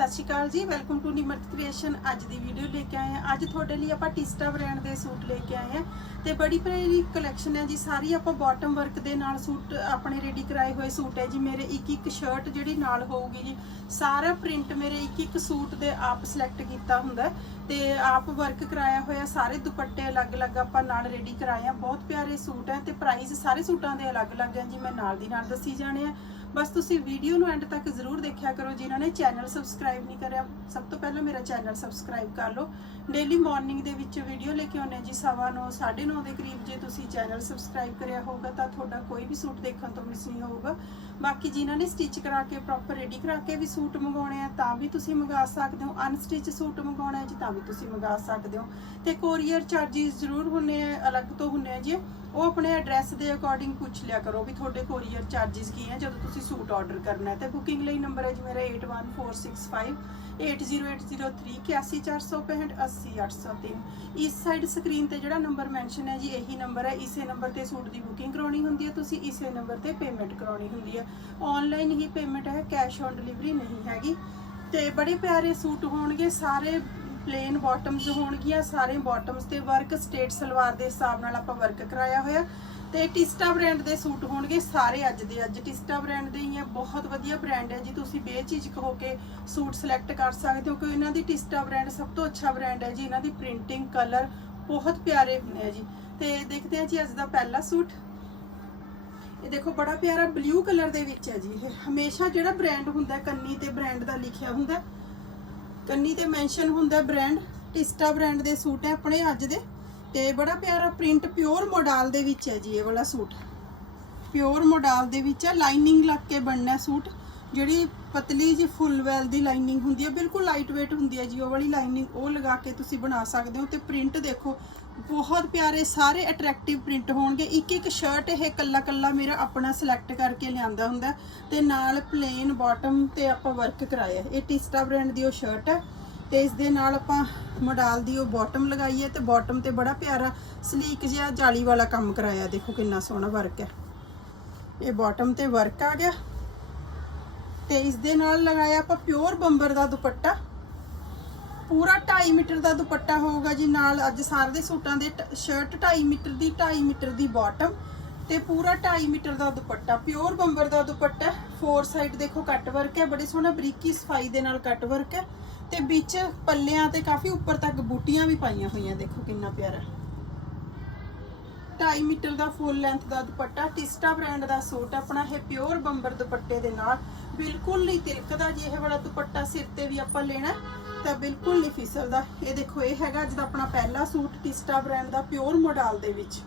ਸਤਿ ਸ਼੍ਰੀ ਅਕਾਲ ਜੀ welcome to Nimrat creation ਅੱਜ ਦੀ ਵੀਡੀਓ ਲੈ ਕੇ ਆਏ ਹਾਂ। ਅੱਜ ਤੁਹਾਡੇ ਲਈ ਆਪਾਂ ਟਿਸਟਾ ਬ੍ਰਾਂਡ ਦੇ ਸੂਟ ਲੈ ਕੇ ਆਏ ਹਾਂ। ਤੇ ਬੜੀ ਪਿਆਰੀ ਕਲੈਕਸ਼ਨ ਹੈ ਜੀ, ਸਾਰੀ ਆਪਾਂ ਬਾਟਮ ਵਰਕ ਦੇ ਨਾਲ ਸੂਟ ਆਪਣੇ ਰੈਡੀ ਕਰਾਏ ਹੋਏ ਸੂਟ ਹੈ ਜੀ। ਮੇਰੇ ਇੱਕ ਇੱਕ ਸ਼ਰਟ ਜਿਹੜੀ ਨਾਲ ਹੋਊਗੀ ਜੀ, ਸਾਰਾ ਪ੍ਰਿੰਟ ਮੇਰੇ ਇੱਕ ਇੱਕ ਸੂਟ ਦੇ ਆਪ ਸਿਲੈਕਟ ਕੀਤਾ ਹੁੰਦਾ ਤੇ ਆਪ ਵਰਕ ਕਰਾਇਆ ਹੋਇਆ ਸਾਰੇ ਦੁਪੱਟੇ ਅਲੱਗ-ਅਲੱਗ ਆਪਾਂ ਨਾਲ ਰੈਡੀ ਕਰਾਏ ਆ ਬਹੁਤ ਪਿਆਰੇ ਸੂਟ ਹੈ ਤੇ ਪ੍ਰਾਈਸ ਸਾਰੇ ਸੂਟਾਂ ਦੇ ਅਲੱਗ-ਅਲੱਗ ਹੈ ਜੀ। ਮੈਂ ਨਾਲ ਦੀ ਨਾਲ ਦੱਸੀ ਜਾਣੇ ਆ। ਬਸ ਤੁਸੀਂ ਵੀਡੀਓ ਨੂੰ ਐਂਡ ਤੱਕ ਜ਼ਰੂਰ ਦੇਖਿਆ ਕਰੋ ਜਿਨ੍ਹਾਂ ਨੇ ਚੈਨਲ ਸਬਸਕ੍ਰਾਈਬ ਨਹੀਂ ਕਰਿਆ ਸਭ ਤੋਂ ਪਹਿਲਾਂ ਮੇਰਾ ਚੈਨਲ ਸਬਸਕ੍ਰਾਈਬ ਕਰ ਲਓ। ਡੇਲੀ ਮਾਰਨਿੰਗ ਦੇ ਵਿੱਚ ਵੀਡੀਓ ਲੈ ਕੇ ਆਉਂਦੇ ਹਾਂ ਜੀ ਸਵਾ ਨੌ, ਸਾਢੇ 9 ਦੇ ਕਰੀਬ ਜੇ ਤੁਸੀਂ ਚੈਨਲ ਸਬਸਕ੍ਰਾਈਬ ਕਰਿਆ ਹੋਊਗਾ ਤਾਂ ਤੁਹਾਡਾ ਕੋਈ ਵੀ ਸੂਟ ਦੇਖਣ ਤੋਂ ਮਿਸ ਨਹੀਂ ਹੋਊਗਾ। ਬਾਕੀ ਜਿਨ੍ਹਾਂ ਨੇ ਸਟਿਚ ਕਰਾ ਕੇ ਪ੍ਰੋਪਰ ਰੈਡੀ ਕਰਾ ਕੇ ਵੀ ਸੂਟ ਮੰਗਾਉਣੇ ਆ ਤਾਂ ਵੀ ਤੁਸੀਂ ਮੰਗਾ ਸਕਦੇ ਹੋ। ਅਨਸਟਿਚ ਸੂਟ ਮੰਗਾਉਣਾ ਹੈ ਜੀ ਤਾਂ ਵੀ ਤੁਸੀਂ ਮੰਗਾ ਸਕਦੇ ਹੋ। ਤੇ ਕੋਰੀਅਰ ਚਾਰजेस ਜ਼ਰੂਰ ਹੁੰਨੇ ਆ ਅਲੱਗ ਤੋਂ ਹੁੰਨੇ ਆ ਜੀ। ਉਹ ਆਪਣੇ ਐਡਰੈਸ ਦੇ ਅਕੋਰਡਿੰਗ ਪੁੱਛ ਲਿਆ ਕਰੋ ਵੀ ਤੁਹਾਡੇ ਕੋਰੀਅਰ ਚਾਰजेस ਕੀ ਹੈ, ਜਦੋਂ ਤੁਸੀਂ ਸੂਟ ਆਰਡਰ ਕਰਨਾ ਹੈ। ਤੇ ਬੁਕਿੰਗ ਲਈ ਨੰਬਰ ਹੈ ਜੀ ਮੇਰਾ 81465 80803 81465 80803 ਇਸ ਸਾਈਡ ਸਕਰੀਨ ਤੇ ਜਿਹੜਾ ਨੰਬਰ ਮੈਂਸ਼ਨ ਹੈ ਜੀ, ਇਹੀ ਨੰਬਰ ਹੈ। ਇਸੇ ਨੰਬਰ ਤੇ ਸੂਟ ਦੀ ਬੁਕਿੰਗ ਕਰਾਉਣੀ ਹੁੰਦੀ ਹੈ, ਤੁਸੀਂ ਇਸੇ ਨੰਬਰ ਤੇ ਪੇਮੈਂਟ ਕਰਾਉਣੀ ਹੁੰਦੀ ਹੈ। ਆਨਲਾਈਨ ਹੀ ਪੇਮੈਂਟ ਹੈ ਕੈਸ਼ ਔਨ ਡਿਲੀਵਰੀ ਨਹੀਂ ਹੈਗੀ। ਤੇ ਬੜੇ ਪਿਆਰੇ ਸੂਟ ਹੋਣਗੇ, ਸਾਰੇ ਪਲੇਨ ਬਾਟਮਸ ਹੋਣਗੀਆਂ, ਸਾਰੇ ਬਾਟਮਸ ਤੇ ਵਰਕ ਸਟੇਟ ਸਲਵਾਰ ਦੇ ਹਿਸਾਬ ਨਾਲ ਆਪਾਂ ਵਰਕ ਕਰਾਇਆ ਹੋਇਆ। ਤੇ ਟਿਸਟਾ ਬ੍ਰਾਂਡ ਦੇ ਸੂਟ ਹੋਣਗੇ ਸਾਰੇ ਅੱਜ ਦੇ ਅੱਜ। ਟਿਸਟਾ ਬ੍ਰਾਂਡ ਦੇ ਹੀ ਆ, ਬਹੁਤ ਵਧੀਆ ਬ੍ਰਾਂਡ ਹੈ ਜੀ। ਤੁਸੀਂ ਬੇਝਿਜਕ ਹੋ ਕੇ ਸੂਟ ਸਿਲੈਕਟ ਕਰ ਸਕਦੇ ਹੋ ਕਿ ਇਹਨਾਂ ਦੀ ਟਿਸਟਾ ਬ੍ਰਾਂਡ ਸਭ ਤੋਂ ਅੱਛਾ ਬ੍ਰਾਂਡ ਹੈ ਜੀ। ਇਹਨਾਂ ਦੀ ਪ੍ਰਿੰਟਿੰਗ ਕਲਰ ਬਹੁਤ ਪਿਆਰੇ ਹੁੰਦੇ ਆ ਜੀ। ਤੇ ਦੇਖਦੇ ਹਾਂ ਜੀ ਅੱਜ ਦਾ ਪਹਿਲਾ ਸੂਟ। ਇਹ ਦੇਖੋ, ਬੜਾ ਪਿਆਰਾ ਬਲੂ ਕਲਰ ਦੇ ਵਿੱਚ ਹੈ ਜੀ ਇਹ। ਹਮੇਸ਼ਾ ਜਿਹੜਾ ਬ੍ਰਾਂਡ ਹੁੰਦਾ ਕੰਨੀ ਤੇ ਬ੍ਰਾਂਡ ਦਾ ਲਿਖਿਆ ਹੁੰਦਾ ਕੰਨੀ ਤੇ ਮੈਂਸ਼ਨ ਹੁੰਦਾ ਬ੍ਰਾਂਡ ਟਿਸਟਾ ਬ੍ਰਾਂਡ ਦੇ ਸੂਟ ਹੈ ਆਪਣੇ ਅੱਜ ਦੇ। ਤੇ ਬੜਾ ਪਿਆਰਾ ਪ੍ਰਿੰਟ ਪਿਓਰ ਮੋਡਲ ਦੇ ਵਿੱਚ ਹੈ ਜੀ ਇਹ ਵਾਲਾ ਸੂਟ। ਪਿਓਰ ਮੋਡਲ ਦੇ ਵਿੱਚ ਹੈ ਲਾਈਨਿੰਗ ਲੱਗ ਕੇ ਬਣਨਾ ਸੂਟ। ਜਿਹੜੀ ਪਤਲੀ ਜੀ ਫੁੱਲ ਵੈਲ ਦੀ ਲਾਈਨਿੰਗ ਹੁੰਦੀ ਹੈ, ਬਿਲਕੁਲ ਲਾਈਟ weight ਹੁੰਦੀ ਹੈ ਜੀ, ਉਹ ਵਾਲੀ ਲਾਈਨਿੰਗ ਉਹ ਲਗਾ ਕੇ ਤੁਸੀਂ ਬਣਾ ਸਕਦੇ ਹੋ। ਤੇ ਪ੍ਰਿੰਟ ਦੇਖੋ ਬਹੁਤ ਪਿਆਰੇ ਸਾਰੇ ਅਟਰੈਕਟਿਵ ਪ੍ਰਿੰਟ ਹੋਣਗੇ। ਇੱਕ ਇੱਕ ਸ਼ਰਟ ਇਹ ਕੱਲਾ ਕੱਲਾ ਮੇਰਾ ਆਪਣਾ ਸਿਲੈਕਟ ਕਰਕੇ ਲਿਆਂਦਾ ਹੁੰਦਾ ਤੇ ਨਾਲ ਪਲੇਨ ਬਾਟਮ ਤੇ ਆਪਾਂ ਵਰਕ ਕਰਾਇਆ ਇਹ ਟਿਸਟਾ ਬ੍ਰਾਂਡ ਦੀ ਉਹ ਸ਼ਰਟ ਹੈ ਤੇ ਇਸ ਦੇ ਨਾਲ ਆਪਾਂ ਮੋਡਲ ਦੀ ਉਹ ਬਾਟਮ ਲਗਾਈ ਹੈ ਤੇ ਬਾਟਮ ਤੇ ਬੜਾ ਪਿਆਰਾ ਸਲੀਕ ਜਿਹਾ ਜਾਲੀ ਵਾਲਾ ਕੰਮ ਕਰਾਇਆ। ਦੇਖੋ ਕਿੰਨਾ ਸੋਹਣਾ ਵਰਕ ਹੈ। ਇਹ ਬਾਟਮ ਤੇ ਵਰਕ ਆ ਗਿਆ ਤੇ ਇਸ ਦੇ ਨਾਲ ਲਗਾਇਆ ਆਪਾਂ ਪਿਓਰ ਬੰਬਰ ਦਾ ਦੁਪੱਟਾ। ਪੂਰਾ 2.5 ਮੀਟਰ ਦਾ ਦੁਪੱਟਾ ਹੋਊਗਾ ਜੀ ਨਾਲ ਅੱਜ ਸਾਰੇ ਦੇ ਸੂਟਾਂ ਦੇ ਸ਼ਰਟ 2.5 ਮੀਟਰ ਦੀ 2.5 ਮੀਟਰ ਦੀ ਬਾਟਮ ਤੇ ਪੂਰਾ 2.5 ਮੀਟਰ ਦਾ ਦੁਪੱਟਾ ਪਿਓਰ ਬੰਬਰ ਦਾ ਦੁਪੱਟਾ ਫੋਰ ਸਾਈਡ ਦੇਖੋ ਕੱਟ ਵਰਕ ਹੈ, ਬੜੀ ਸੋਹਣਾ ਬਰੀਕੀ ਸਫ਼ਾਈ ਦੇ ਨਾਲ ਕੱਟ ਵਰਕ ਹੈ ਤੇ ਵਿੱਚ ਪੱਲਿਆਂ ਤੇ ਕਾਫੀ ਉੱਪਰ ਤੱਕ ਬੂਟੀਆਂ ਵੀ ਪਾਈਆਂ ਹੋਈਆਂ, ਦੇਖੋ ਕਿੰਨਾ ਪਿਆਰਾ 2.5 ਮੀਟਰ ਦਾ ਫੁੱਲ ਲੈਂਥ ਦਾ ਦੁਪੱਟਾ ਟਿਸਟਾ ਬ੍ਰਾਂਡ ਦਾ ਸੂਟ ਆਪਣਾ ਇਹ ਪਿਓਰ ਬੰਬਰ ਦੁਪੱਟੇ ਦੇ ਨਾਲ। ਬਿਲਕੁਲ ਨਹੀਂ ਤਿਲਕਦਾ ਜੀ, ਇਹ ਵਾਲਾ ਦੁਪੱਟਾ ਸਿਰ ਤੇ ਵੀ ਆਪਾਂ ਲੈਣਾ ਤਾਂ ਬਿਲਕੁਲ ਨਹੀਂ ਫਿਸਲਦਾ। ਇਹ ਦੇਖੋ, ਇਹ ਹੈਗਾ ਅੱਜ ਆਪਣਾ ਪਹਿਲਾ ਸੂਟ ਟਿਸਟਾ ਬ੍ਰਾਂਡ ਦਾ ਪਿਓਰ ਮੋਡਲ ਦੇ ਵਿੱਚ।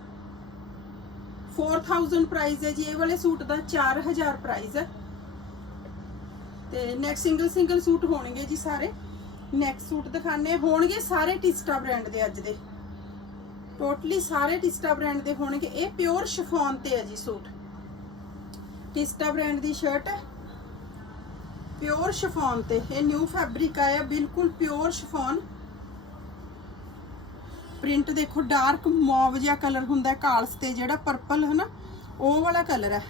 4000 ਪ੍ਰਾਈਸ ਹੈ ਜੀ, ਇਹ ਵਾਲੇ ਸੂਟ ਦਾ 4000 ਪ੍ਰਾਈਸ ਹੈ। ਤੇ ਨੈਕਸਟ ਸਿੰਗਲ ਸਿੰਗਲ ਸੂਟ ਹੋਣਗੇ ਜੀ ਸਾਰੇ। ਨੈਕਸਟ ਸੂਟ ਦਿਖਾਣੇ ਹੋਣਗੇ ਸਾਰੇ ਟਿਸਟਾ ਬ੍ਰਾਂਡ ਦੇ ਅੱਜ ਦੇ। ਟੋਟਲੀ ਸਾਰੇ ਟਿਸਟਾ ਬ੍ਰਾਂਡ ਦੇ ਹੋਣਗੇ। ਇਹ ਪਿਓਰ ਸ਼ਿਫੋਨ ਤੇ ਹੈ ਜੀ ਸੂਟ। ਟਿਸਟਾ ਬ੍ਰਾਂਡ ਦੀ ਸ਼ਰਟ ਹੈ। ਪਿਓਰ ਸ਼ਿਫੋਨ ਤੇ। ਇਹ ਨਿਊ ਫੈਬਰਿਕ ਆਇਆ ਬਿਲਕੁਲ ਪਿਓਰ ਸ਼ਿਫੋਨ। ਪ੍ਰਿੰਟ ਦੇਖੋ, ਡਾਰਕ ਮੌਵ ਜਿਹਾ ਕਲਰ ਹੁੰਦਾ ਕਾਲਸ ਤੇ ਜਿਹੜਾ ਪਰਪਲ ਹੈ ਨਾ ਉਹ ਵਾਲਾ ਕਲਰ ਹੈ।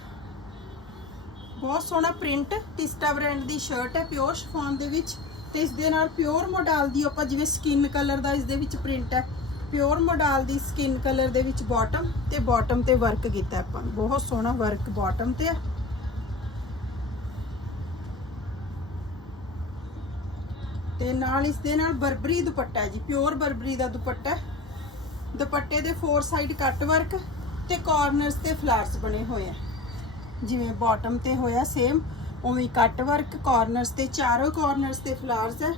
ਬਹੁਤ ਸੋਹਣਾ ਪ੍ਰਿੰਟ, ਟਿਸਟਾ ਬ੍ਰਾਂਡ ਦੀ ਸ਼ਰਟ ਹੈ, ਪਿਓਰ ਸ਼ਿਫੋਨ ਦੇ ਵਿੱਚ। ਤੇ ਇਸ ਦੇ ਨਾਲ ਪਿਓਰ ਮੋਡਲ ਦੀ ਆਪਾਂ ਜਿਵੇਂ ਸਕਿਨ ਕਲਰ ਦਾ ਇਸ ਦੇ ਵਿੱਚ ਪ੍ਰਿੰਟ ਹੈ। ਪਿਓਰ ਮੋਡਲ ਦੀ ਸਕਿਨ ਕਲਰ ਦੇ ਵਿੱਚ ਬਾਟਮ ਤੇ ਬਾਟਮ ਤੇ ਵਰਕ ਕੀਤਾ ਆਪਾਂ ਬਹੁਤ ਸੋਹਣਾ ਵਰਕ ਬਾਟਮ ਤੇ ਹੈ। ਤੇ ਨਾਲ ਇਸ ਦੇ ਨਾਲ ਬਰਬਰੀ ਦੁਪੱਟਾ ਹੈ ਜੀ ਪਿਓਰ ਬਰਬਰੀ ਦਾ ਦੁਪੱਟਾ ਦੁਪੱਟੇ ਦੇ ਫੋਰ ਸਾਈਡ ਕੱਟ ਵਰਕ ਤੇ ਕਾਰਨਰਸ ਤੇ ਫਲਾਰਸ ਬਣੇ ਹੋਏ ਆ ਜਿਵੇਂ ਬਾਟਮ ਤੇ ਹੋਇਆ ਸੇਮ ਉਵੇਂ ਕੱਟ ਵਰਕ ਕਾਰਨਰਸ ਤੇ ਚਾਰੋਂ ਕਾਰਨਰਸ ਤੇ ਫਲਾਰਸ ਹੈ।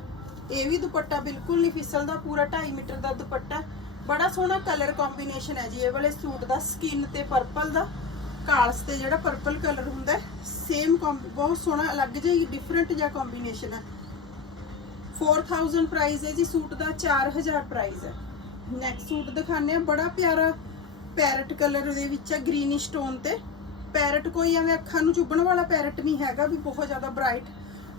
ਇਹ ਵੀ ਦੁਪੱਟਾ ਬਿਲਕੁਲ ਨਹੀਂ ਫਿਸਲਦਾ, ਪੂਰਾ 2.5 ਮੀਟਰ ਦਾ ਦੁਪੱਟਾ ਬੜਾ ਸੋਹਣਾ ਕਲਰ ਕੰਬੀਨੇਸ਼ਨ ਹੈ ਜੀ, ਇਹ ਵਾਲੇ ਸੂਟ ਦਾ ਸਕਿਨ ਤੇ ਪਰਪਲ ਦਾ। ਕਾਲਸ ਤੇ ਜਿਹੜਾ ਪਰਪਲ ਕਲਰ ਹੁੰਦਾ ਸੇਮ ਬਹੁਤ ਸੋਹਣਾ, ਅਲੱਗ ਜਿਹਾ ਡਿਫਰੈਂਟ ਜਿਹਾ ਕੰਬੀਨੇਸ਼ਨ ਹੈ। 4000 ਪ੍ਰਾਈਸ ਹੈ ਜੀ, ਸੂਟ ਦਾ 4000 ਪ੍ਰਾਈਸ ਹੈ। ਨੈਕਸਟ ਸੂਟ ਦਿਖਾਣੇ ਆ ਬੜਾ ਪਿਆਰਾ ਪੈਰਟ ਕਲਰ ਦੇ ਵਿੱਚ ਹੈ ਗ੍ਰੀਨਿਸ਼ ਟੋਨ ਤੇ। ਪੈਰਟ ਕੋਈ ਐਵੇਂ ਅੱਖਾਂ ਨੂੰ ਚੁੱਭਣ ਵਾਲਾ ਪੈਰਟ ਨਹੀਂ ਹੈਗਾ, ਵੀ ਬਹੁਤ ਜ਼ਿਆਦਾ ਬ੍ਰਾਈਟ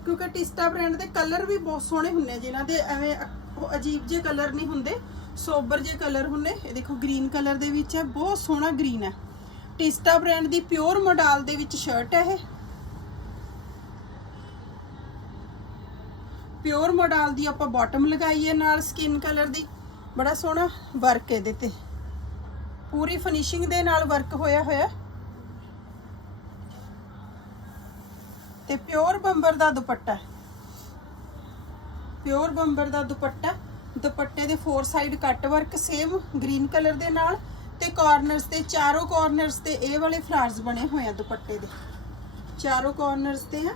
ਕਿਉਂਕਿ ਟਿਸਟਾ ਬ੍ਰਾਂਡ ਦੇ ਕਲਰ ਵੀ ਬਹੁਤ ਸੋਹਣੇ ਹੁੰਦੇ ਆ, ਜਿਨ੍ਹਾਂ ਦੇ ਐਵੇਂ ਅ- ਉਹ ਅਜੀਬ ਜਿਹੇ ਕਲਰ ਨਹੀਂ ਹੁੰਦੇ, ਸੋਬਰ ਜਿਹੇ ਕਲਰ ਹੁੰਦੇ। ਇਹ ਦੇਖੋ ਗ੍ਰੀਨ ਕਲਰ ਦੇ ਵਿੱਚ ਹੈ, ਬਹੁਤ ਸੋਹਣਾ ਗ੍ਰੀਨ ਹੈ। ਟਿਸਟਾ ਬ੍ਰਾਂਡ ਦੀ ਪਿਓਰ ਮੋਡਲ ਦੇ ਵਿੱਚ ਸ਼ਰਟ ਹੈ ਇਹ। ਪਿਓਰ ਮੋਡਲ ਦੀ ਆਪਾਂ ਬਾਟਮ ਲਗਾਈ ਹੈ ਨਾਲ ਸਕਿਨ ਕਲਰ ਦੀ। ਬੜਾ ਸੋਹਣਾ ਵਰਕ ਇਹਦੇ ਤੇ। ਪੂਰੀ ਫਿਨਿਸ਼ਿੰਗ ਦੇ ਨਾਲ ਵਰਕ ਹੋਇਆ ਹੋਇਆ। ਤੇ ਪਿਓਰ ਬੰਬਰ ਦਾ ਦੁਪੱਟਾ। ਪਿਓਰ ਬੰਬਰ ਦਾ ਦੁਪੱਟਾ। ਦੁਪੱਟੇ ਦੇ four side cut work same green colour ਦੇ ਨਾਲ ਤੇ ਕਾਰਨਰਸ ਤੇ, ਚਾਰੋਂ ਕਾਰਨਰਸ ਤੇ ਇਹ ਵਾਲੇ ਫਲਾਰਸ ਬਣੇ ਹੋਏ ਆ ਦੁਪੱਟੇ ਦੇ। ਚਾਰੋਂ ਕਾਰਨਰਸ ਤੇ ਆ।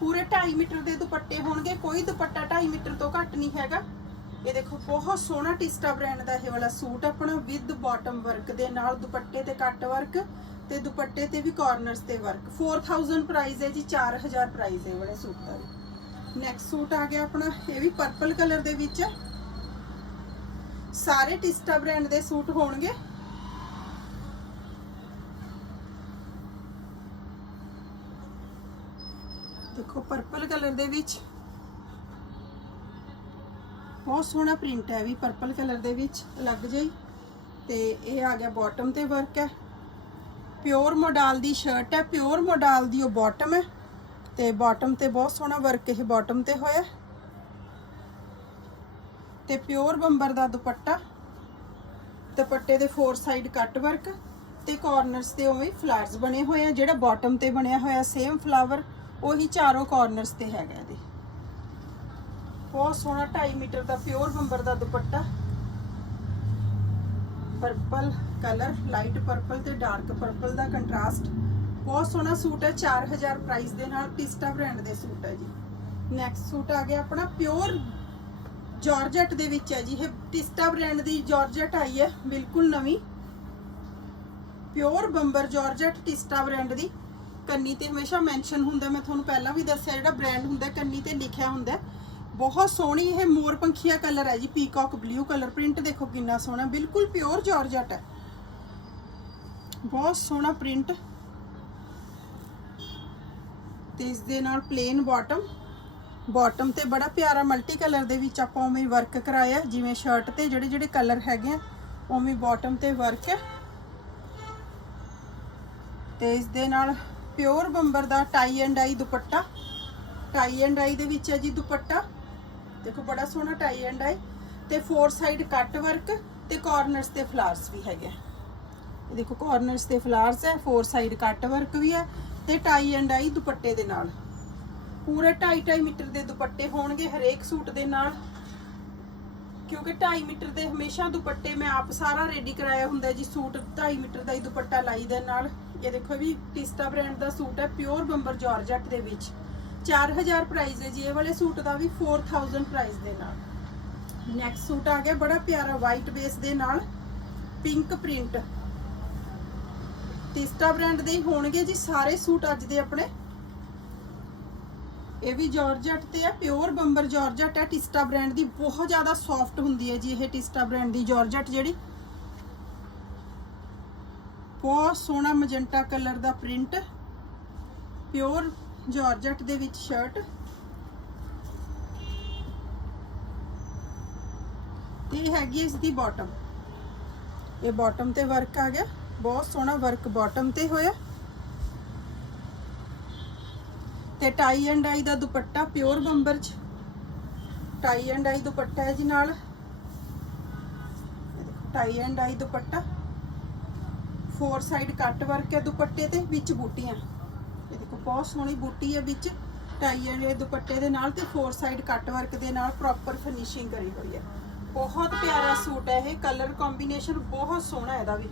ਪੂਰੇ 2.5 ਮੀਟਰ ਦੇ ਦੁਪੱਟੇ ਹੋਣਗੇ, ਕੋਈ ਦੁਪੱਟਾ 2.5 ਮੀਟਰ ਤੋਂ ਘੱਟ ਨਹੀਂ ਹੈਗਾ। ਇਹ ਦੇਖੋ, ਬਹੁਤ ਸੋਹਣਾ ਟਿਸਟਾ ਬ੍ਰਾਂਡ ਦਾ ਇਹ ਵਾਲਾ ਸੂਟ ਆਪਣਾ ਵਿਦ ਬਾਟਮ ਵਰਕ ਦੇ ਨਾਲ ਦੁਪੱਟੇ ਤੇ ਕੱਟ ਵਰਕ ਤੇ ਦੁਪੱਟੇ ਤੇ ਵੀ ਕਾਰਨਰਸ ਤੇ ਵਰਕ 4000 ਪ੍ਰਾਈਸ ਹੈ ਜੀ 4000 ਪ੍ਰਾਈਸ ਹੈ ਇਹ ਵਾਲੇ ਸੂਟ ਦਾ ਨੈਕਸਟ ਸੂਟ ਆ ਗਿਆ ਆਪਣਾ, ਇਹ ਵੀ ਪਰਪਲ ਕਲਰ ਦੇ ਵਿੱਚ। ਸਾਰੇ ਟਿਸਟਾ ਬ੍ਰਾਂਡ ਦੇ ਸੂਟ ਹੋਣਗੇ। ਦੇਖੋ ਪਰਪਲ ਕਲਰ ਦੇ ਵਿੱਚ। ਬਹੁਤ ਸੋਹਣਾ ਪ੍ਰਿੰਟ ਹੈ ਵੀ ਪਰਪਲ ਕਲਰ ਦੇ ਵਿੱਚ ਲੱਗ ਜਾਈ ਤੇ ਇਹ ਆ ਗਿਆ ਬਾਟਮ ਤੇ ਵਰਕ ਹੈ। ਪਿਓਰ ਮੋਡਲ ਦੀ ਸ਼ਰਟ ਹੈ ਪਿਓਰ ਮੋਡਲ ਦੀ ਉਹ ਬਾਟਮ ਹੈ। ਤੇ ਬਾਟਮ ਤੇ ਬਹੁਤ ਸੋਹਣਾ ਵਰਕ ਇਹ ਬਾਟਮ ਤੇ ਹੋਇਆ। ਤੇ ਪਿਓਰ ਬੰਬਰ ਦਾ ਦੁਪੱਟਾ। ਦੁਪੱਟੇ ਦੇ ਫੋਰ ਸਾਈਡ ਕੱਟ ਵਰਕ ਤੇ ਕਾਰਨਰਸ ਤੇ ਉਵੇਂ ਫਲਾਵਰਸ ਬਣੇ ਹੋਏ ਆ, ਜਿਹੜਾ ਬਾਟਮ ਤੇ ਬਣਿਆ ਹੋਇਆ ਸੇਮ ਫਲਾਵਰ ਉਹੀ ਚਾਰੋਂ ਕਾਰਨਰਸ ਤੇ ਹੈਗਾ ਇਹਦੇ। ਬਹੁਤ ਸੋਹਣਾ 2.5 ਮੀਟਰ ਦਾ ਪਿਓਰ ਬੰਬਰ ਦਾ dupatta. Purple colour light purple ਤੇ ਡਾਰਕ ਪਰਪਲ ਦਾ ਕੰਟਰਾਸਟ ਬਹੁਤ ਸੋਹਣਾ ਸੂਟ ਹੈ 4000 ਪ੍ਰਾਈਸ ਦੇ ਨਾਲ ਟਿਸਟਾ ਬ੍ਰਾਂਡ ਦੇ ਸੂਟ ਹੈ ਜੀ। ਨੈਕਸਟ ਸੂਟ ਆ ਗਿਆ ਆਪਣਾ ਪਿਓਰ ਜਾਰਜਟ ਦੇ ਵਿੱਚ ਹੈ ਜੀ। ਇਹ ਟਿਸਟਾ ਬ੍ਰਾਂਡ ਦੀ ਜਾਰਜਟ ਆਈ ਹੈ, ਬਿਲਕੁਲ ਨਵੀਂ। Pure Bemberg georgette Tista brand ਦੀ। ਕੰਨੀ ਤੇ ਹਮੇਸ਼ਾ ਮੈਂਸ਼ਨ ਹੁੰਦਾ ਮੈਂ ਤੁਹਾਨੂੰ ਪਹਿਲਾਂ ਵੀ ਦੱਸਿਆ, ਜਿਹੜਾ ਬ੍ਰਾਂਡ ਹੁੰਦਾ ਕੰਨੀ ਤੇ ਲਿਖਿਆ ਹੁੰਦਾ ਬਹੁਤ ਸੋਹਣੀ ਇਹ ਮੋਰ ਪੰਖੀਆ ਕਲਰ ਹੈ ਜੀ ਪੀਕਾਕ ਬਲੂ ਕਲਰ ਪ੍ਰਿੰਟ ਦੇਖੋ ਕਿੰਨਾ ਸੋਹਣਾ, ਬਿਲਕੁਲ ਪਿਓਰ ਜਾਰਜਟ ਹੈ। ਬਹੁਤ ਸੋਹਣਾ ਪ੍ਰਿੰਟ ਤੇ ਇਸ ਦੇ ਨਾਲ ਪਲੇਨ ਬਾਟਮ ਬਾਟਮ ਤੇ ਬੜਾ ਪਿਆਰਾ ਮਲਟੀ ਕਲਰ ਦੇ ਵਿੱਚ ਆਪਾਂ ਉਵੇਂ ਵਰਕ ਕਰਾਇਆ ਜਿਵੇਂ ਸ਼ਰਟ ਤੇ ਜਿਹੜੇ ਜਿਹੜੇ ਕਲਰ ਹੈਗੇ ਆ, ਉਵੇਂ ਬਾਟਮ ਤੇ ਵਰਕ ਹੈ। ਤੇ ਇਸ ਦੇ ਨਾਲ pure bomber the tie and dye dupatta. Tie and dye ਦੇ ਵਿੱਚ ਹੈ ਜੀ ਦੁਪੱਟਾ। ਦੇਖੋ ਬੜਾ ਸੋਹਣਾ ਟਾਈ ਐਂਡ ਆਈ। ਤੇ ਫੋਰ ਸਾਈਡ ਕੱਟ ਵਰਕ ਤੇ ਕਾਰਨਰਸ ਤੇ ਫਲਾਰਸ ਵੀ ਹੈਗੇ ਇਹ ਦੇਖੋ ਕਾਰਨਰਸ ਤੇ ਫਲਾਰਸ ਹੈ, ਫੋਰ ਸਾਈਡ ਕੱਟ ਵਰਕ ਵੀ ਹੈ ਤੇ ਟਾਈ ਐਂਡ ਆਈ ਦੁਪੱਟੇ ਦੇ ਨਾਲ। ਪੂਰੇ 2.5 ਮੀਟਰ ਦੇ ਦੁਪੱਟੇ ਹੋਣਗੇ ਹਰੇਕ ਸੂਟ ਦੇ ਨਾਲ। ਕਿਉਂਕਿ 2.5 ਮੀਟਰ ਦੇ ਹਮੇਸ਼ਾ ਦੁਪੱਟੇ ਮੈਂ ਆਪ ਸਾਰਾ ਰੈਡੀ ਕਰਾਇਆ ਹੁੰਦਾ ਜੀ, ਸੂਟ 2.5 ਮੀਟਰ ਦਾ ਹੀ ਦੁਪੱਟਾ ਲਾਈ ਦੇ ਨਾਲ। ਇਹ ਦੇਖੋ ਵੀ ਟਿਸਟਾ ਬ੍ਰਾਂਡ ਦਾ ਸੂਟ ਹੈ ਪਿਓਰ ਬੰਬਰ ਜਾਰਜਟ ਦੇ ਵਿੱਚ। 4000 ਪ੍ਰਾਈਸ ਹੈ ਜੀ, ਇਹ ਵਾਲੇ ਸੂਟ ਦਾ ਵੀ 4000 ਪ੍ਰਾਈਸ ਦੇ ਨਾਲ। ਨੈਕਸਟ ਸੂਟ ਆ ਗਿਆ ਬੜਾ ਪਿਆਰਾ ਵਾਈਟ ਬੇਸ ਦੇ ਨਾਲ ਪਿੰਕ ਪ੍ਰਿੰਟ ਟਿਸਟਾ ਬ੍ਰਾਂਡ ਦੇ ਹੀ ਹੋਣਗੇ ਜੀ ਸਾਰੇ ਸੂਟ ਅੱਜ ਦੇ ਆਪਣੇ। ਇਹ ਵੀ ਜਾਰਜਟ ਤੇ ਹੈ ਪਿਓਰ ਬੰਬਰ ਜਾਰਜਟ ਹੈ ਟਿਸਟਾ ਬ੍ਰਾਂਡ ਦੀ ਬਹੁਤ ਜ਼ਿਆਦਾ ਸੌਫਟ ਹੁੰਦੀ ਹੈ ਜੀ ਇਹ ਟਿਸਟਾ ਬ੍ਰਾਂਡ ਦੀ ਜਾਰਜਟ ਜਿਹੜੀ। ਬਹੁਤ ਸੋਹਣਾ ਮੈਜੈਂਟਾ ਕਲਰ ਦਾ ਪ੍ਰਿੰਟ, ਪਿਓਰ ਜਾਰਜਟ ਦੇ ਵਿੱਚ ਸ਼ਰਟ। ਤੇ ਇਹ ਹੈਗੀ ਇਸ ਦੀ ਬਾਟਮ ਇਹ ਬਾਟਮ ਤੇ ਵਰਕ ਆ ਗਿਆ। ਬਹੁਤ ਸੋਹਣਾ ਵਰਕ ਬਾਟਮ ਤੇ ਹੋਇਆ। ਤੇ ਟਾਈ ਐਂਡ ਆਈ ਦਾ ਦੁਪੱਟਾ ਪਿਓਰ ਬੰਬਰ ਚ। ਟਾਈ ਐਂਡ ਆਈ ਦੁਪੱਟਾ ਹੈ ਜੀ ਨਾਲ। ਇਹ tie and dye dupatta. Four side cut work ਹੈ ਦੁਪੱਟੇ ਤੇ, ਵਿੱਚ ਬੂਟੀਆਂ। ਇਹ ਦੇਖੋ, ਬਹੁਤ ਸੋਹਣੀ ਬੂਟੀ ਹੈ ਵਿੱਚ ਟਾਈਆਂ ਐਂਡ ਦੁਪੱਟੇ ਦੇ ਨਾਲ ਤੇ ਫੋਰ ਸਾਈਡ ਕੱਟ ਵਰਕ ਦੇ ਨਾਲ ਪ੍ਰੋਪਰ ਫਿਨਿਸ਼ਿੰਗ ਕਰੀ ਹੋਈ ਹੈ। ਬਹੁਤ ਪਿਆਰਾ ਸੂਟ ਹੈ ਇਹ ਕਲਰ ਕੰਬੀਨੇਸ਼ਨ ਬਹੁਤ ਸੋਹਣਾ ਇਹਦਾ ਵੀ।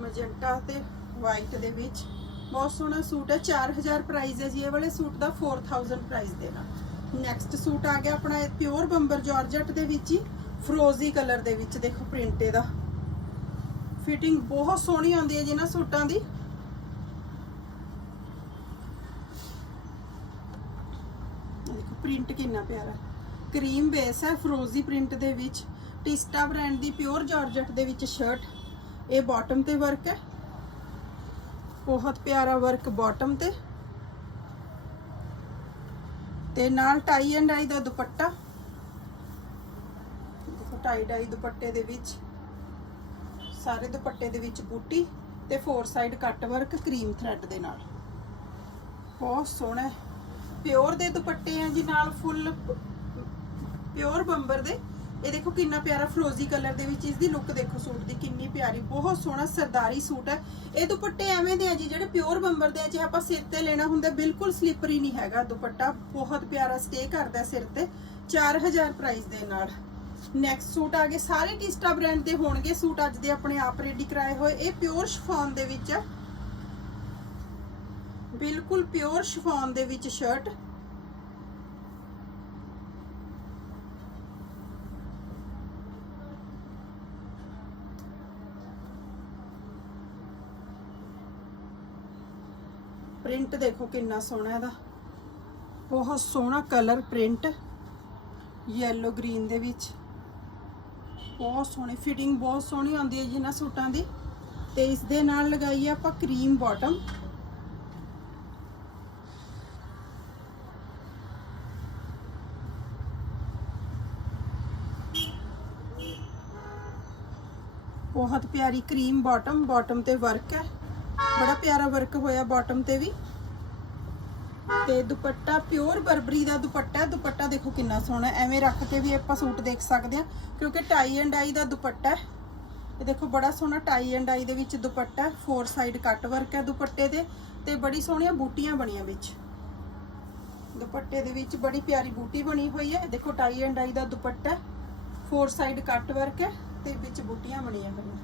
ਮਜੈਂਟਾ ਤੇ ਵਾਈਟ ਦੇ ਵਿੱਚ, ਬਹੁਤ ਸੋਹਣਾ ਸੂਟ ਹੈ 4000 ਪ੍ਰਾਈਸ ਹੈ ਜੀ, ਇਹ ਵਾਲੇ ਸੂਟ ਦਾ 4000 ਪ੍ਰਾਈਸ ਦੇ ਨਾਲ। ਨੈਕਸਟ ਸੂਟ ਆ ਗਿਆ ਆਪਣਾ ਪਿਓਰ ਬੰਬਰ ਜਾਰਜਟ ਦੇ ਵਿੱਚ ਹੀ ਫਰੋਜ਼ੀ ਕਲਰ ਦੇ ਵਿੱਚ, ਦੇਖੋ, ਪ੍ਰਿੰਟ ਇਹਦਾ। ਫਿਟਿੰਗ ਬਹੁਤ ਸੋਹਣੀ ਆਉਂਦੀ ਹੈ ਜਿਹਨਾਂ ਸੂਟਾਂ ਦੀ। ਦੇਖੋ ਪ੍ਰਿੰਟ ਕਿੰਨਾ ਪਿਆਰਾ। ਕਰੀਮ ਬੇਸ ਹੈ, ਫਰੋਜ਼ੀ ਪ੍ਰਿੰਟ ਦੇ ਵਿੱਚ। ਟਿਸਟਾ ਬ੍ਰਾਂਡ ਦੀ ਪਿਓਰ ਜਾਰਜਟ ਦੇ ਵਿੱਚ ਸ਼ਰਟ ਇਹ ਬਾਟਮ ਤੇ ਵਰਕ ਹੈ। ਬਹੁਤ ਪਿਆਰਾ ਵਰਕ ਬਾਟਮ ਤੇ। ਤੇ ਨਾਲ ਟਾਈ ਐਂਡ ਆਈ ਦਾ ਦੁਪੱਟਾ। ਦੇਖੋ ਟਾਈ ਡਾਈ ਦੁਪੱਟੇ ਦੇ ਵਿੱਚ। ਸਾਰੇ ਦੁਪੱਟੇ ਦੇ ਵਿੱਚ ਬੂਟੀ ਤੇ four side cut work cream thread ਦੇ ਨਾਲ। ਬਹੁਤ ਸੋਹਣਾ ਪਿਓਰ ਦੇ ਦੁਪੱਟੇ ਆ ਜੀ ਨਾਲ ਫੁੱਲ ਪਿਓਰ ਬੰਬਰ ਦੇ। ਇਹ ਦੇਖੋ ਕਿੰਨਾ ਪਿਆਰਾ ਫਰੋਜ਼ੀ ਕਲਰ ਦੇ ਵਿੱਚ ਇਸ ਦੀ ਲੁੱਕ ਦੇਖੋ ਸੂਟ ਦੀ, ਕਿੰਨੀ ਪਿਆਰੀ, ਬਹੁਤ ਸੋਹਣਾ ਸਰਦਾਰੀ ਸੂਟ ਹੈ। ਇਹ ਦੁਪੱਟੇ ਐਵੇਂ ਦੇ ਆ ਜੀ ਜਿਹੜੇ ਪਿਓਰ ਬੰਬਰ ਦੇ ਆ, ਜੇ ਆਪਾਂ ਸਿਰ ਤੇ ਲੈਣਾ ਹੁੰਦਾ ਬਿਲਕੁਲ ਸਲਿਪਰੀ ਨਹੀਂ ਹੈਗਾ ਦੁਪੱਟਾ। ਬਹੁਤ ਪਿਆਰਾ ਸਟੇ ਕਰਦਾ ਸਿਰ ਤੇ। 4000 ਪ੍ਰਾਈਸ ਦੇ ਨਾਲ। ਨੈਕਸਟ ਸੂਟ ਆ ਗਏ। ਸਾਰੇ ਟਿਸਟਾ ਬ੍ਰਾਂਡ ਦੇ ਹੋਣਗੇ ਸੂਟ ਅੱਜ ਦੇ ਆਪਣੇ ਆਪ ਰੈਡੀ ਕਰਾਏ ਹੋਏ। ਇਹ ਪਿਓਰ ਸ਼ਿਫੋਨ ਦੇ ਵਿੱਚ ਹੈ ਬਿਲਕੁਲ ਪਿਓਰ ਸ਼ਿਫੋਨ ਦੇ ਵਿੱਚ ਸ਼ਰਟ ਪ੍ਰਿੰਟ ਦੇਖੋ ਕਿੰਨਾ ਸੋਹਣਾ ਇਹਦਾ। ਬਹੁਤ ਸੋਹਣਾ ਕਲਰ ਪ੍ਰਿੰਟ ਯੈਲੋ ਗ੍ਰੀਨ ਦੇ ਵਿੱਚ। ਬਹੁਤ ਸੋਹਣੀ ਫਿਟਿੰਗ ਬਹੁਤ ਸੋਹਣੀ ਆਉਂਦੀ ਹੈ ਜੀ ਇਹਨਾਂ ਸੂਟਾਂ ਦੀ। ਤੇ ਇਸ ਦੇ ਨਾਲ ਲਗਾਈ ਹੈ ਆਪਾਂ ਕਰੀਮ ਬਾਟਮ ਬਹੁਤ ਪਿਆਰੀ ਕਰੀਮ ਬਾਟਮ ਬਾਟਮ ਤੇ ਵਰਕ ਹੈ। ਬੜਾ ਪਿਆਰਾ ਵਰਕ ਹੋਇਆ ਬਾਟਮ ਤੇ ਵੀ। ਤੇ ਦੁਪੱਟਾ ਪਿਓਰ ਬਰਬਰੀ ਦਾ ਦੁਪੱਟਾ ਦੁਪੱਟਾ ਦੇਖੋ ਕਿੰਨਾ ਸੋਹਣਾ ਐਵੇਂ ਰੱਖ ਕੇ ਵੀ ਆਪਾਂ ਸੂਟ ਦੇਖ ਸਕਦੇ ਹਾਂ, ਕਿਉਂਕਿ ਟਾਈ ਐਂਡ ਆਈ ਦਾ ਦੁਪੱਟਾ ਹੈ। ਇਹ ਦੇਖੋ ਬੜਾ ਸੋਹਣਾ ਟਾਈ ਐਂਡ ਆਈ ਦੇ ਵਿੱਚ dupatta four side cut work ਹੈ ਦੁਪੱਟੇ ਦੇ ਤੇ ਬੜੀ ਸੋਹਣੀਆਂ ਬੂਟੀਆਂ ਬਣੀਆਂ ਵਿੱਚ। ਦੁਪੱਟੇ ਦੇ ਵਿੱਚ ਬੜੀ ਪਿਆਰੀ ਬੂਟੀ ਬਣੀ ਹੋਈ ਹੈ। ਦੇਖੋ tie and dye the dupatta four side cut work ਹੈ ਤੇ ਵਿੱਚ ਬੂਟੀਆਂ ਬਣੀਆਂ ਹੋਈਆਂ।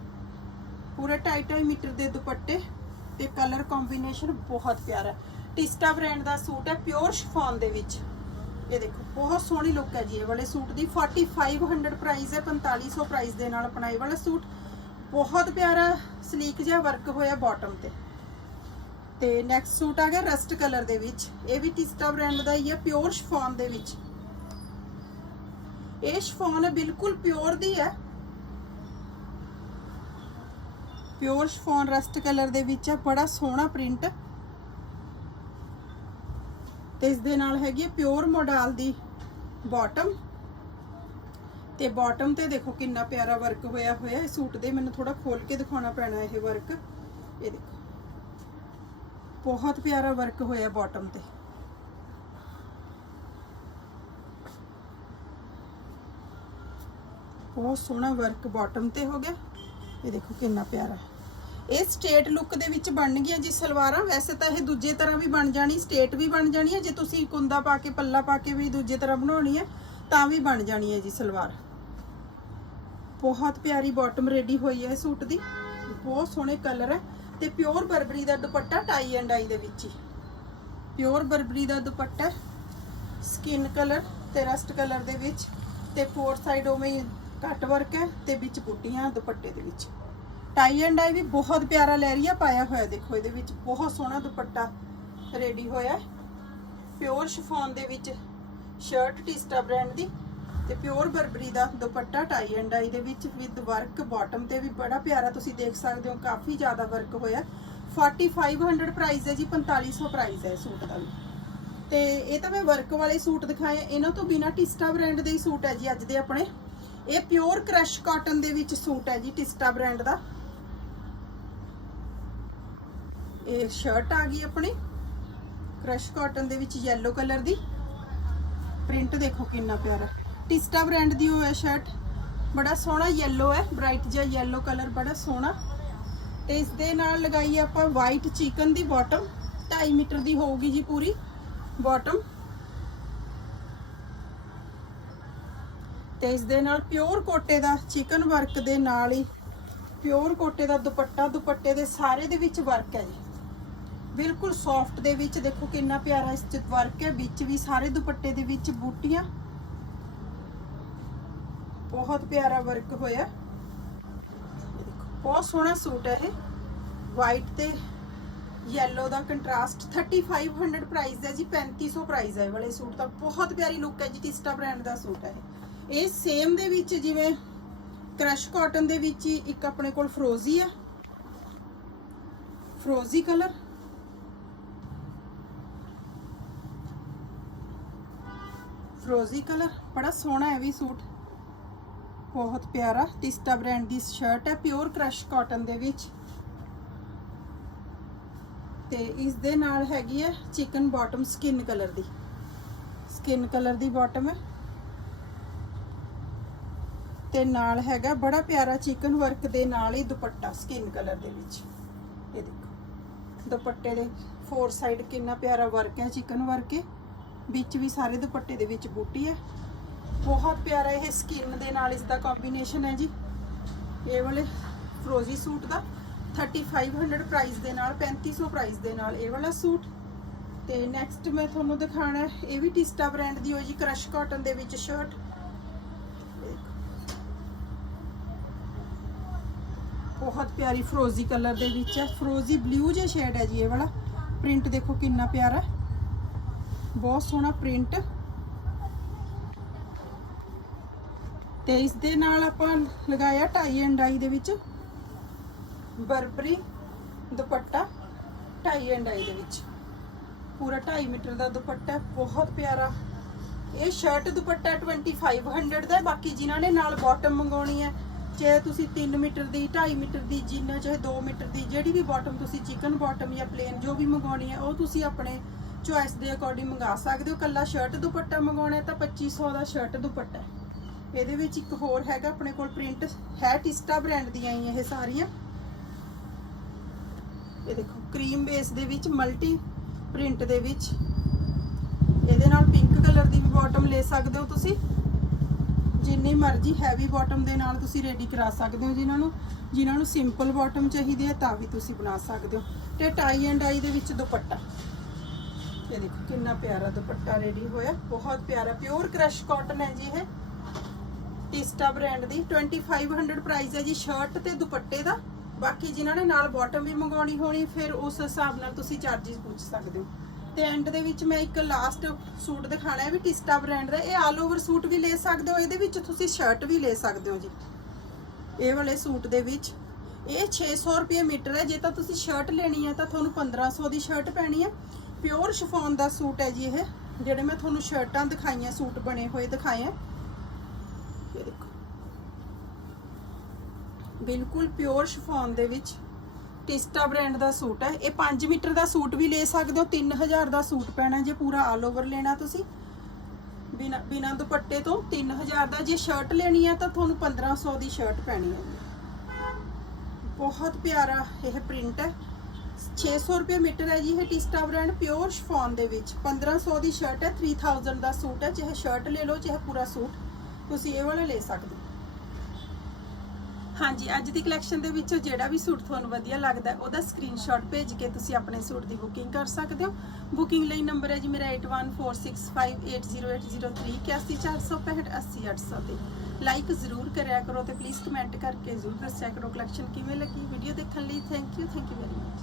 ਪੂਰੇ 2.5 ਮੀਟਰ ਦੇ ਦੁਪੱਟੇ ਤੇ ਕਲਰ ਕੰਬੀਨੇਸ਼ਨ ਬਹੁਤ ਪਿਆਰਾ ਹੈ। ਟਿਸਟਾ ਬ੍ਰਾਂਡ ਦਾ ਸੂਟ ਹੈ ਪਿਓਰ ਸ਼ਿਫੋਨ ਦੇ ਵਿੱਚ। ਇਹ ਦੇਖੋ, ਬਹੁਤ ਸੋਹਣੀ ਲੁੱਕ ਹੈ ਜੀ, ਇਹ ਵਾਲੇ ਸੂਟ ਦੀ। 4500 ਪ੍ਰਾਈਸ ਹੈ 4500 ਪ੍ਰਾਈਸ ਦੇ ਨਾਲ ਆਪਣਾ ਇਹ ਵਾਲਾ ਸੂਟ। ਬਹੁਤ ਪਿਆਰਾ ਸਲੀਕ ਜਿਹਾ ਵਰਕ ਹੋਇਆ ਬਾਟਮ ਤੇ। ਤੇ ਨੈਕਸਟ ਸੂਟ ਆ ਗਿਆ ਰਸਟ ਕਲਰ ਦੇ ਵਿੱਚ। ਇਹ ਵੀ ਟਿਸਟਾ ਬ੍ਰਾਂਡ ਦਾ ਹੀ ਹੈ ਪਿਓਰ ਸ਼ਿਫੋਨ ਦੇ ਵਿੱਚ। ਇਹ ਸ਼ਿਫੋਨ ਬਿਲਕੁਲ ਪਿਓਰ ਦੀ ਹੈ। ਪਿਓਰ ਸ਼ਿਫੋਨ ਰਸਟ ਕਲਰ ਦੇ ਵਿੱਚ ਹੈ, ਬੜਾ ਸੋਹਣਾ ਪ੍ਰਿੰਟ ਤੇ ਇਸ ਦੇ ਨਾਲ ਹੈਗੀ ਹੈ ਪਿਓਰ ਮੋਡਲ ਦੀ ਬਾਟਮ ਤੇ ਬਾਟਮ ਤੇ ਦੇਖੋ ਕਿੰਨਾ ਪਿਆਰਾ ਵਰਕ ਹੋਇਆ ਹੋਇਆ। ਹੈ ਸੂਟ ਦੇ ਮੈਨੂੰ ਥੋੜਾ ਖੋਲ ਕੇ ਦਿਖਾਉਣਾ ਪੈਣਾ ਇਹ ਵਰਕ ਇਹ ਦੇਖੋ। ਬਹੁਤ ਪਿਆਰਾ ਵਰਕ ਹੋਇਆ ਬਾਟਮ ਤੇ। ਬਹੁਤ ਸੋਹਣਾ ਵਰਕ ਬਾਟਮ ਤੇ ਹੋ ਗਿਆ। ਇਹ ਦੇਖੋ ਕਿੰਨਾ ਪਿਆਰਾ। ਇਹ ਸਟੇਟ ਲੁੱਕ ਦੇ ਵਿੱਚ ਬਣ ਗਈਆਂ ਜੀ ਸਲਵਾਰਾਂ। ਵੈਸੇ ਤਾਂ ਇਹ ਦੂਜੇ ਤਰ੍ਹਾਂ ਵੀ ਬਣ ਜਾਣੀ, ਸਟੇਟ ਵੀ ਬਣ ਜਾਣੀ ਹੈ। ਜੇ ਤੁਸੀਂ ਕੁੰਦਾ ਪਾ ਕੇ, ਪੱਲਾ ਪਾ ਕੇ ਵੀ ਦੂਜੇ ਤਰ੍ਹਾਂ ਬਣਾਉਣੀ ਹੈ, ਤਾਂ ਵੀ ਬਣ ਜਾਣੀ ਹੈ ਜੀ ਸਲਵਾਰ। ਬਹੁਤ ਪਿਆਰੀ ਬਾਟਮ ਰੈਡੀ ਹੋਈ ਹੈ ਇਹ ਸੂਟ ਦੀ। ਬਹੁਤ ਸੋਹਣੇ ਕਲਰ ਹੈ ਤੇ ਪਿਓਰ ਬਰਬਰੀ ਦਾ ਦੁਪੱਟਾ ਟਾਈ ਐਂਡ ਆਈ ਦੇ ਵਿੱਚ ਹੀ। ਪਿਓਰ ਬਰਬਰੀ ਦਾ ਦੁਪੱਟਾ ਸਕਿਨ ਕਲਰ ਤੇ ਰਸਟ ਕਲਰ ਦੇ ਵਿੱਚ ਤੇ ਫੋਰ ਸਾਈਡ ਉਵੇਂ ਹੀ ਕੱਟ ਵਰਕ ਹੈ ਤੇ ਵਿੱਚ ਬੁੱਟੀਆਂ ਦੁਪੱਟੇ ਦੇ ਵਿੱਚ। ਟਾਈ ਐਂਡ ਆਈ ਵੀ ਬਹੁਤ ਪਿਆਰਾ ਲਹਿਰੀਆ ਪਾਇਆ ਹੋਇਆ ਦੇਖੋ ਇਹਦੇ ਵਿੱਚ, ਬਹੁਤ ਸੋਹਣਾ ਦੁਪੱਟਾ ਰੈਡੀ ਹੋਇਆ ਪਿਓਰ ਸ਼ਿਫੋਨ ਦੇ ਵਿੱਚ ਸ਼ਰਟ ਟਿਸਟਾ ਬ੍ਰਾਂਡ ਦੀ ਤੇ ਪਿਓਰ ਬਰਬਰੀ ਦਾ ਦੁਪੱਟਾ ਟਾਈ ਐਂਡ ਆਈ ਦੇ ਵਿੱਚ ਵਿਦ ਵਰਕ ਬਾਟਮ ਤੇ ਵੀ ਬੜਾ ਪਿਆਰਾ ਤੁਸੀਂ ਦੇਖ ਸਕਦੇ ਹੋ, ਕਾਫੀ ਜ਼ਿਆਦਾ ਵਰਕ ਹੋਇਆ। 4500 ਪ੍ਰਾਈਸ ਹੈ ਜੀ 4500 ਪ੍ਰਾਈਸ ਹੈ ਸੂਟ ਦਾ ਵੀ। ਤੇ ਇਹ ਤਾਂ ਮੈਂ ਵਰਕ ਵਾਲੇ ਸੂਟ ਦਿਖਾਏ, ਇਹਨਾਂ ਤੋਂ ਬਿਨਾ ਟਿਸਟਾ ਬ੍ਰਾਂਡ ਦੇ ਹੀ ਸੂਟ ਹੈ ਜੀ ਅੱਜ ਦੇ ਆਪਣੇ। ਇਹ ਪਿਓਰ ਕ੍ਰਸ਼ ਕਾਟਨ ਦੇ ਵਿੱਚ ਸੂਟ ਹੈ ਜੀ ਟਿਸਟਾ ਬ੍ਰਾਂਡ ਦਾ। ਇਹ ਸ਼ਰਟ ਆ ਗਈ ਆਪਣੀ। ਕ੍ਰਸ਼ ਕਾਟਨ ਦੇ ਵਿੱਚ yellow ਕਲਰ ਦੀ। ਪ੍ਰਿੰਟ ਦੇਖੋ ਕਿੰਨਾ ਪਿਆਰਾ। ਟਿਸਟਾ ਬ੍ਰਾਂਡ ਦੀ ਉਹ ਹੈ ਸ਼ਰਟ ਬੜਾ ਸੋਹਣਾ yellow ਹੈ ਬ੍ਰਾਈਟ ਜਿਹਾ yellow ਕਲਰ ਬੜਾ ਸੋਹਣਾ। ਤੇ ਇਸ ਦੇ ਨਾਲ ਲਗਾਈ ਆਪਾਂ ਵਾਈਟ ਚਿਕਨ ਦੀ ਬਾਟਮ 2.5 ਮੀਟਰ ਦੀ ਹੋਊਗੀ ਜੀ ਪੂਰੀ ਬਾਟਮ ਤੇ ਇਸ ਦੇ ਨਾਲ ਪਿਓਰ ਕੋਟੇ ਦਾ ਚਿਕਨ ਵਰਕ ਦੇ ਨਾਲ ਹੀ ਪਿਓਰ ਕੋਟੇ ਦਾ ਦੁਪੱਟਾ, ਦੁਪੱਟੇ ਦੇ ਸਾਰੇ ਦੇ ਵਿੱਚ ਵਰਕ ਹੈ ਜੀ। ਬਿਲਕੁਲ ਸੌਫਟ ਦੇ ਵਿੱਚ ਦੇਖੋ ਕਿੰਨਾ ਪਿਆਰਾ ਇਸ ਚ ਵਰਕ ਹੈ, ਵਿੱਚ ਵੀ ਸਾਰੇ ਦੁਪੱਟੇ ਦੇ ਵਿੱਚ ਬੂਟੀਆਂ। ਬਹੁਤ ਪਿਆਰਾ ਵਰਕ ਹੋਇਆ। ਦੇਖੋ ਬਹੁਤ ਸੋਹਣਾ ਸੂਟ ਹੈ ਇਹ। ਵਾਈਟ ਤੇ ਯੈਲੋ ਦਾ ਕੰਟਰਾਸਟ 3500 ਪ੍ਰਾਈਸ ਹੈ ਜੀ 3500 ਪ੍ਰਾਈਸ ਹੈ ਵਾਲੇ ਸੂਟ ਦਾ ਬਹੁਤ ਪਿਆਰੀ ਲੁੱਕ ਹੈ ਜੀ ਟਿਸਟਾ ਬ੍ਰਾਂਡ ਦਾ ਸੂਟ ਹੈ ਇਹ। ਇਹ ਸੇਮ ਦੇ ਵਿੱਚ ਜਿਵੇਂ ਕ੍ਰਸ਼ ਕਾਟਨ ਦੇ ਵਿੱਚ ਹੀ ਇੱਕ ਆਪਣੇ ਕੋਲ ਫਰੋਜ਼ੀ ਹੈ। ਫਰੋਜ਼ੀ ਕਲਰ ਫਰੋਜ਼ੀ ਕਲਰ ਬੜਾ ਸੋਹਣਾ ਹੈ ਵੀ ਸੂਟ। ਬਹੁਤ ਪਿਆਰਾ ਟਿਸਟਾ ਬ੍ਰਾਂਡ ਦੀ ਸ਼ਰਟ ਹੈ ਪਿਓਰ ਕ੍ਰਸ਼ ਕਾਟਨ ਦੇ ਵਿੱਚ। ਤੇ ਇਸ ਦੇ ਨਾਲ ਹੈਗੀ ਹੈ ਚਿਕਨ ਬਾਟਮ ਸਕਿਨ ਕਲਰ ਦੀ। ਸਕਿਨ ਕਲਰ ਦੀ ਬਾਟਮ ਹੈ। ਤੇ ਨਾਲ ਹੈਗਾ ਬੜਾ ਪਿਆਰਾ ਚਿਕਨ ਵਰਕ ਦੇ ਨਾਲ ਹੀ ਦੁਪੱਟਾ ਸਕਿਨ ਕਲਰ ਦੇ ਵਿੱਚ। ਇਹ ਦੇਖੋ। ਦੁਪੱਟੇ ਦੇ ਫੋਰ ਸਾਈਡ ਕਿੰਨਾ ਪਿਆਰਾ ਵਰਕ ਹੈ ਚਿਕਨ ਵਰਕ ਹੈ ਵਿੱਚ ਵੀ ਸਾਰੇ ਦੁਪੱਟੇ ਦੇ ਵਿੱਚ ਬੂਟੀ ਹੈ। ਬਹੁਤ ਪਿਆਰਾ ਇਹ ਸਕਿਨ ਦੇ ਨਾਲ ਇਸ ਦਾ ਕੰਬੀਨੇਸ਼ਨ ਹੈ ਜੀ। ਇਹ ਵਾਲੇ ਫਰੋਜ਼ੀ ਸੂਟ ਦਾ 3500 ਪ੍ਰਾਈਸ ਦੇ ਨਾਲ 3500 ਪ੍ਰਾਈਸ ਦੇ ਨਾਲ ਇਹ ਵਾਲਾ ਸੂਟ। ਤੇ ਨੈਕਸਟ ਮੈਂ ਤੁਹਾਨੂੰ ਦਿਖਾਣਾ ਇਹ ਵੀ ਟਿਸਟਾ ਬ੍ਰਾਂਡ ਦੀ ਹੋਈ ਜੀ, ਕ੍ਰਸ਼ ਕਾਟਨ ਦੇ ਵਿੱਚ ਸ਼ਰਟ ਬਹੁਤ ਪਿਆਰੀ ਫਰੋਜ਼ੀ ਕਲਰ ਦੇ ਵਿੱਚ ਹੈ। ਫਰੋਜ਼ੀ ਬਲੂ ਜਿਹਾ ਸ਼ੇਡ ਹੈ ਜੀ ਇਹ ਵਾਲਾ। ਪ੍ਰਿੰਟ ਦੇਖੋ ਕਿੰਨਾ ਪਿਆਰਾ ਹੈ। ਬਹੁਤ ਸੋਹਣਾ ਪ੍ਰਿੰਟ। ਤੇ ਇਸ ਦੇ ਨਾਲ ਆਪਾਂ ਲਗਾਇਆ ਟਾਈ ਐਂਡ ਡਾਈ ਦੇ ਵਿੱਚ Burberry dupatta tie and dye ਦੇ ਵਿੱਚ। ਪੂਰਾ 2.5 ਮੀਟਰ ਦਾ ਦੁਪੱਟਾ, ਬਹੁਤ ਪਿਆਰਾ। ਇਹ ਸ਼ਰਟ ਦੁਪੱਟਾ 2500 ਦਾ ਬਾਕੀ ਜਿਨ੍ਹਾਂ ਨੇ ਨਾਲ ਬਾਟਮ ਮੰਗਾਉਣੀ ਹੈ, ਚਾਹੇ ਤੁਸੀਂ 3 ਮੀਟਰ ਦੀ 2.5 ਮੀਟਰ ਦੀ, ਜਿੰਨਾ ਚਾਹੇ 2 ਮੀਟਰ ਦੀ, ਜਿਹੜੀ ਵੀ ਬਾਟਮ ਤੁਸੀਂ ਚਿਕਨ ਬਾਟਮ ਜਾਂ ਪਲੇਨ ਜੋ ਵੀ ਮੰਗਾਉਣੀ ਹੈ, ਉਹ ਤੁਸੀਂ ਆਪਣੇ ਚੁਆਇਸ ਦੇ ਅਕੋਰਡਿੰਗ ਮੰਗਾ ਸਕਦੇ ਹੋ। ਕੱਲਾ ਸ਼ਰਟ ਦੁਪੱਟਾ ਮੰਗਾਉਣਾ ਹੈ ਤਾਂ 2500 ਦਾ ਸ਼ਰਟ ਦੁਪੱਟਾ ਇਹਦੇ ਵਿੱਚ ਇੱਕ ਹੋਰ ਹੈਗਾ ਆਪਣੇ ਕੋਲ ਪ੍ਰਿੰਟ ਹੈ, ਟਿਸਟਾ ਬ੍ਰਾਂਡ ਦੀਆਂ ਹੀ ਇਹ ਸਾਰੀਆਂ। ਇਹ ਦੇਖੋ ਕਰੀਮ ਬੇਸ ਦੇ ਵਿੱਚ ਮਲਟੀ ਪ੍ਰਿੰਟ ਦੇ ਵਿੱਚ। ਇਹਦੇ ਨਾਲ ਪਿੰਕ ਕਲਰ ਦੀ ਵੀ ਬਾਟਮ ਲੈ ਸਕਦੇ ਹੋ ਤੁਸੀਂ। ਜਿੰਨੀ ਮਰਜ਼ੀ ਹੈਵੀ ਬਾਟਮ ਦੇ ਨਾਲ ਤੁਸੀਂ ਰੈਡੀ ਕਰਾ ਸਕਦੇ ਹੋ ਜਿਨ੍ਹਾਂ ਨੂੰ ਜਿਨ੍ਹਾਂ ਨੂੰ ਸਿੰਪਲ ਬਾਟਮ ਚਾਹੀਦੀ ਹੈ ਤਾਂ ਵੀ ਤੁਸੀਂ ਬਣਾ ਸਕਦੇ ਹੋ। ਤੇ ਟਾਈ ਐਂਡ ਆਈ ਦੇ ਵਿੱਚ ਦੁਪੱਟਾ। ਇਹ ਦੇਖੋ ਕਿੰਨਾ ਪਿਆਰਾ ਦੁਪੱਟਾ ਰੈਡੀ ਹੋਇਆ। ਬਹੁਤ ਪਿਆਰਾ ਪਿਓਰ ਕ੍ਰਸ਼ ਕਾਟਨ ਹੈ ਜੀ ਇਹ। ਟਿਸਟਾ ਬ੍ਰਾਂਡ ਦੀ। 2500 ਪ੍ਰਾਈਸ ਹੈ ਜੀ ਸ਼ਰਟ ਤੇ ਦੁਪੱਟੇ ਦਾ। ਬਾਕੀ ਜਿਨ੍ਹਾਂ ਨੇ ਨਾਲ ਬਾਟਮ ਵੀ ਮੰਗਾਉਣੀ ਹੋਣੀ, ਫਿਰ ਉਸ ਹਿਸਾਬ ਨਾਲ ਤੁਸੀਂ ਚਾਰजेस ਪੁੱਛ ਸਕਦੇ ਹੋ। ਤੇ ਐਂਡ ਦੇ ਵਿੱਚ ਮੈਂ ਇੱਕ ਲਾਸਟ ਸੂਟ ਦਿਖਾਣਾ ਹੈ ਵੀ ਟਿਸਟਾ ਬ੍ਰਾਂਡ ਦਾ। ਇਹ ਆਲ ਓਵਰ ਸੂਟ ਵੀ ਲੈ ਸਕਦੇ ਹੋ, ਇਹਦੇ ਵਿੱਚ ਤੁਸੀਂ ਸ਼ਰਟ ਵੀ ਲੈ ਸਕਦੇ ਹੋ ਜੀ। ਇਹ ਵਾਲੇ ਸੂਟ ਦੇ ਵਿੱਚ। ਇਹ 600 ਰੁਪਏ ਮੀਟਰ ਹੈ। ਜੇ ਤਾਂ ਤੁਸੀਂ ਸ਼ਰਟ ਲੈਣੀ ਹੈ, ਤਾਂ ਤੁਹਾਨੂੰ 1500 ਦੀ ਸ਼ਰਟ ਪੈਣੀ ਹੈ। ਪਿਓਰ ਸ਼ਿਫੋਨ ਦਾ ਸੂਟ ਹੈ ਜੀ ਇਹ, ਜਿਹੜੇ ਮੈਂ ਤੁਹਾਨੂੰ ਸ਼ਰਟਾਂ ਦਿਖਾਈਆਂ, ਸੂਟ ਬਣੇ ਹੋਏ ਦਿਖਾਏ ਆ। ਇਹ ਦੇਖੋ। ਬਿਲਕੁਲ ਪਿਓਰ ਸ਼ਿਫੋਨ ਦੇ ਵਿੱਚ ਟਿਸਟਾ ਬ੍ਰਾਂਡ ਦਾ ਸੂਟ ਹੈ। ਇਹ 5 ਮੀਟਰ ਦਾ ਸੂਟ ਵੀ ਲੈ ਸਕਦੇ ਹੋ 3000 ਦਾ ਸੂਟ ਪੈਣਾ ਜੇ ਪੂਰਾ ਆਲ ਓਵਰ ਲੈਣਾ ਤੁਸੀਂ। ਬਿਨਾ ਬਿਨਾ ਦੁਪੱਟੇ ਤੋਂ 3000 ਦਾ। ਜੇ ਸ਼ਰਟ ਲੈਣੀ ਹੈ ਤਾਂ ਤੁਹਾਨੂੰ 1500 ਦੀ ਸ਼ਰਟ ਪੈਣੀ ਹੈ ਬਹੁਤ ਪਿਆਰਾ ਇਹ ਪ੍ਰਿੰਟ ਹੈ। 600 ਰੁਪਏ ਮੀਟਰ ਹੈ ਜੀ ਇਹ ਟਿਸਟਾ ਬ੍ਰਾਂਡ ਪਿਓਰ ਸ਼ਿਫੋਨ ਦੇ ਵਿੱਚ। 1500 ਦੀ ਸ਼ਰਟ ਹੈ 3000 ਦਾ ਸੂਟ ਹੈ, ਚਾਹੇ ਸ਼ਰਟ ਲੈ ਲਓ, ਚਾਹੇ ਪੂਰਾ ਸੂਟ। ਤੁਸੀਂ ਇਹ ਵਾਲਾ ਲੈ ਸਕਦੇ ਹੋ। ਹਾਂਜੀ, ਅੱਜ ਦੀ ਕਲੈਕਸ਼ਨ ਦੇ ਵਿੱਚੋਂ ਜਿਹੜਾ ਵੀ ਸੂਟ ਤੁਹਾਨੂੰ ਵਧੀਆ ਲੱਗਦਾ ਉਹਦਾ ਸਕਰੀਨਸ਼ਾਟ ਭੇਜ ਕੇ ਤੁਸੀਂ ਆਪਣੇ ਸੂਟ ਦੀ ਬੁਕਿੰਗ ਕਰ ਸਕਦੇ ਹੋ। ਬੁਕਿੰਗ ਲਈ ਨੰਬਰ ਹੈ ਜੀ ਮੇਰਾ 8146580803 81465 ਤੇ। ਲਾਈਕ ਜ਼ਰੂਰ ਕਰਿਆ ਕਰੋ ਤੇ ਪਲੀਜ਼ ਕਮੈਂਟ ਕਰਕੇ ਜ਼ਰੂਰ ਦੱਸਿਆ ਕਰੋ ਕਲੈਕਸ਼ਨ ਕਿਵੇਂ ਲੱਗੀ ਵੀਡੀਓ ਦੇਖਣ ਲਈ। Thank you thank you very much